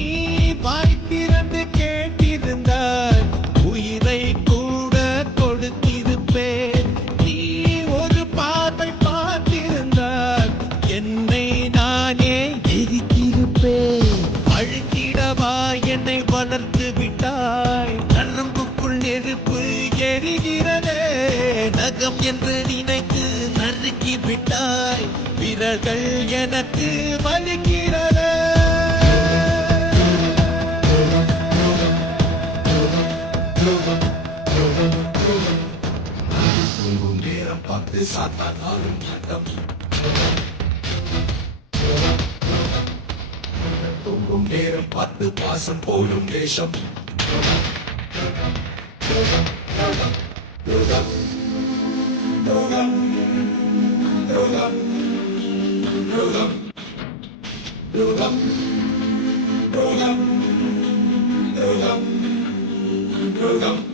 நீ வாய்த்திறந்து கேட்டிருந்தாய் உயிரை கூட கொடுத்திருப்பேன். நீ ஒரு பார்வை பார்த்திருந்தால் என்னை நானே எரித்திருப்பேன். அழுத்திடவா என்னை வளர்த்து விட்டாய். நரம்புக்குள் நெருப்பு எரிகிறதே நகம் என்று நினைத்து நறுக்கி விட்டாய். விரல்கள் எனக்கு வலிக்கிறதே தூங்கும் நேரம் பார்த்து சாத்தான் ஆளும் சட்டம் தூங்கும் நேரம் பார்த்து பாசம் போலும் வேஷம் துரோகம் துரோகம் துரோகம் துரோகம் துரோகம் துரோகம் துரோகம் துரோகம்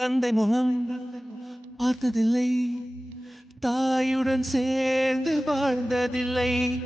தந்தை முகம் பார்த்ததில்லை. தாயுடன் சேர்ந்து வாழ்ந்ததில்லை.